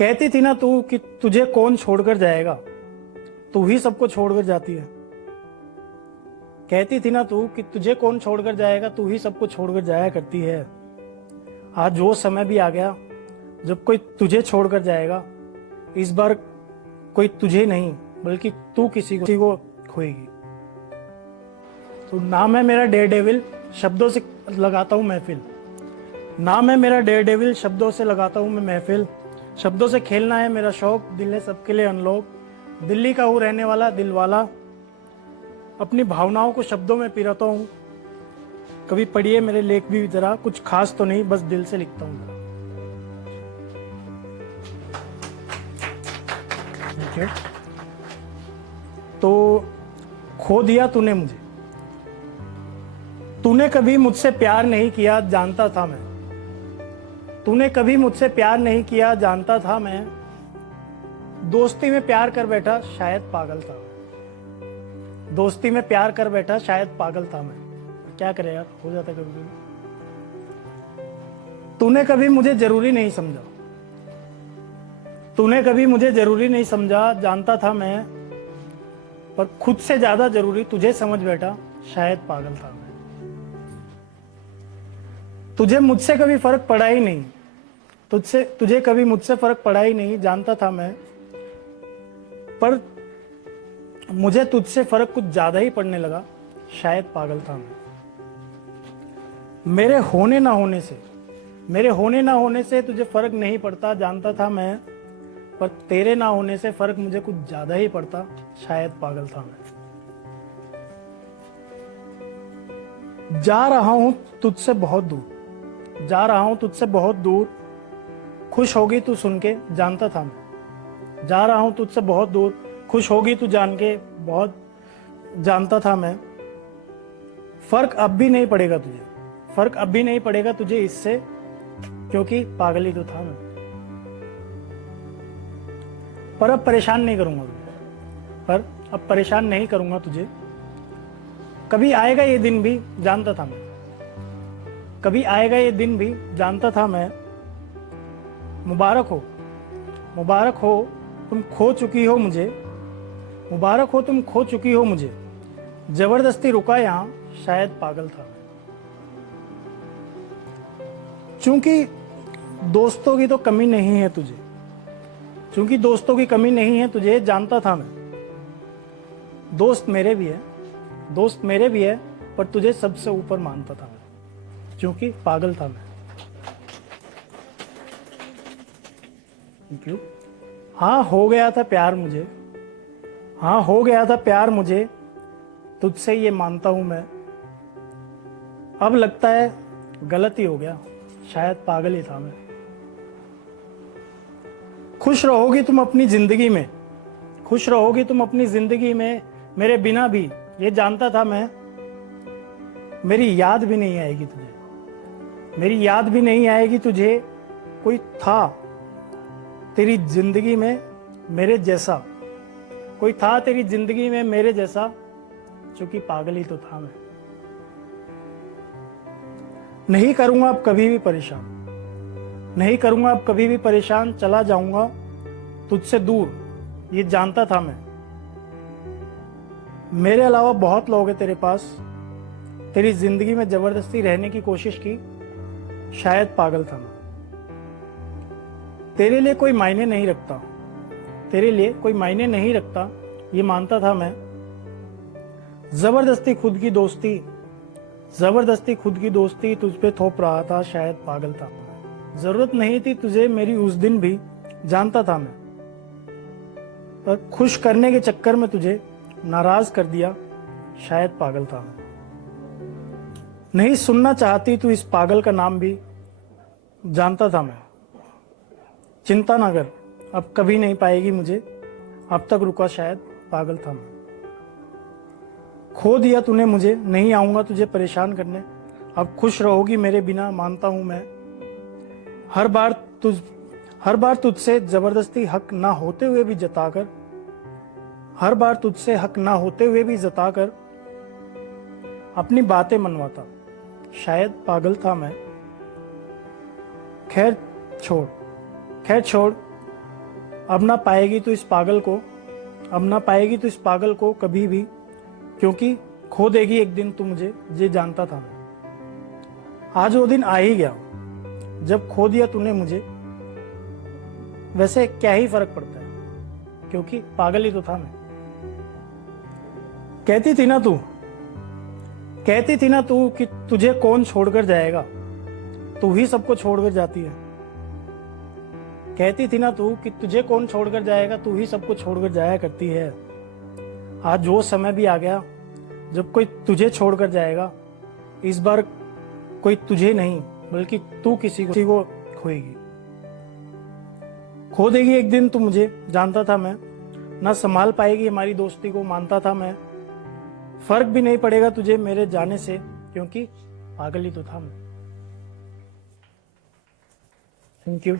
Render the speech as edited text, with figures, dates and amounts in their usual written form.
कहती थी ना तू कि तुझे कौन छोड़कर जाएगा, तू ही सबको छोड़कर जाती है। कहती थी ना तू कि तुझे कौन छोड़कर जाएगा, तू ही सबको छोड़कर जाया करती है। आज वो समय भी आ गया जब कोई तुझे छोड़कर जाएगा। इस बार कोई तुझे नहीं बल्कि तू किसी को खोएगी। तो नाम है मेरा डेयर डेविल, शब्दों से लगाता हूँ महफिल। नाम है मेरा डेयर डेविल, शब्दों से लगाता हूँ मैं महफिल। शब्दों से खेलना है मेरा शौक, दिल है सबके लिए अनलॉक। दिल्ली का हूँ रहने वाला दिल वाला, अपनी भावनाओं को शब्दों में पिरोता हूँ। कभी पढ़िए मेरे लेख भी जरा, कुछ खास तो नहीं बस दिल से लिखता हूँ जरा। ठीक है। तो खो दिया तूने मुझे, तूने कभी मुझसे प्यार नहीं किया जानता था मैं। तूने कभी मुझसे प्यार नहीं किया जानता था मैं। दोस्ती में प्यार कर बैठा शायद पागल था मैं। दोस्ती में प्यार कर बैठा शायद पागल था मैं। क्या करे यार, हो जाता कभी कभी। तूने कभी मुझे जरूरी नहीं समझा, तूने कभी मुझे जरूरी नहीं समझा जानता था मैं। पर खुद से ज्यादा जरूरी तुझे समझ बैठा शायद पागल था मैं। तुझे मुझसे कभी फर्क पड़ा ही नहीं, तुझे कभी मुझसे फर्क पड़ा ही नहीं जानता था मैं। पर मुझे तुझसे फर्क कुछ ज्यादा ही पड़ने लगा शायद पागल था मैं। मेरे होने ना होने से तुझे फर्क नहीं पड़ता जानता था मैं। पर तेरे ना होने से फर्क मुझे कुछ ज्यादा ही पड़ता शायद पागल था मैं। जा रहा हूं तुझसे बहुत दूर, जा रहा हूं तुझसे बहुत दूर। खुश होगी तू सुन के जानता था मैं। जा रहा हूं तुझसे बहुत दूर, खुश होगी तू जान के बहुत जानता था मैं। फर्क अब भी नहीं पड़ेगा तुझे, फर्क अब भी नहीं पड़ेगा तुझे इससे, क्योंकि पागल ही तो था मैं। पर अब परेशान नहीं करूंगा तुझे, पर अब परेशान नहीं करूंगा तुझे। कभी आएगा ये दिन भी जानता था मैं, कभी आएगा ये दिन भी जानता था मैं। मुबारक हो, मुबारक हो तुम खो चुकी हो मुझे, मुबारक हो तुम खो चुकी हो मुझे। जबरदस्ती रुका यहां शायद पागल था मैं। चूंकि दोस्तों की तो कमी नहीं है तुझे, चूंकि दोस्तों की कमी नहीं है तुझे जानता था मैं। दोस्त मेरे भी है, दोस्त मेरे भी है, पर तुझे सबसे ऊपर मानता था मैं, क्योंकि पागल था मैं। Thank you. हाँ हो गया था प्यार मुझे, हाँ हो गया था प्यार मुझे, तुझसे ये मानता हूं मैं। अब लगता है गलत ही हो गया, शायद पागल ही था मैं। खुश रहोगी तुम अपनी जिंदगी में, खुश रहोगी तुम अपनी जिंदगी में मेरे बिना भी, ये जानता था मैं। मेरी याद भी नहीं आएगी तुझे, मेरी याद भी नहीं आएगी तुझे। कोई था तेरी जिंदगी में मेरे जैसा, कोई था तेरी जिंदगी में मेरे जैसा, क्योंकि पागल ही तो था मैं। नहीं करूंगा अब कभी भी परेशान, नहीं करूंगा अब कभी भी परेशान। चला जाऊंगा तुझसे दूर, ये जानता था मैं। मेरे अलावा बहुत लोग हैं तेरे पास, तेरी जिंदगी में जबरदस्ती रहने की कोशिश की, शायद पागल था मैं। तेरे लिए कोई मायने नहीं रखता, तेरे लिए कोई मायने नहीं रखता, ये मानता था मैं। जबरदस्ती खुद की दोस्ती, जबरदस्ती खुद की दोस्ती तुझ पे थोप रहा था, शायद पागल था मैं। जरूरत नहीं थी तुझे मेरी उस दिन भी जानता था मैं, पर खुश करने के चक्कर में तुझे नाराज कर दिया, शायद पागल था मैं। नहीं सुनना चाहती तू इस पागल का नाम भी जानता था मैं। चिंता ना कर अब कभी नहीं पाएगी मुझे, अब तक रुका शायद पागल था मैं। खो दिया तूने मुझे, नहीं आऊंगा तुझे परेशान करने। अब खुश रहोगी मेरे बिना मानता हूं मैं। हर बार तुझसे जबरदस्ती हक ना होते हुए भी जताकर, हर बार तुझसे हक ना होते हुए भी जताकर अपनी बातें मनवाता, शायद पागल था मैं। खैर छोड़, अब ना पाएगी तू इस पागल को, अब ना पाएगी तू इस पागल को कभी भी, क्योंकि खो देगी एक दिन तू मुझे, ये जानता था मैं। आज वो दिन आ ही गया जब खो दिया तूने मुझे। वैसे क्या ही फर्क पड़ता है, क्योंकि पागल ही तो था मैं। कहती थी ना तू कि तुझे कौन छोड़कर जाएगा, तू ही सबको छोड़कर जाती है। कहती थी ना तू कि तुझे कौन छोड़कर जाएगा, तू ही सबको छोड़कर जाया करती है। आज वो समय भी आ गया जब कोई तुझे छोड़कर जाएगा। इस बार कोई तुझे नहीं बल्कि तू किसी को खोएगी। खो देगी एक दिन तू मुझे, जानता था मैं। ना संभाल पाएगी हमारी दोस्ती को, मानता था मैं। फर्क भी नहीं पड़ेगा तुझे मेरे जाने से, क्योंकि पागल ही तो था मैं। Thank you.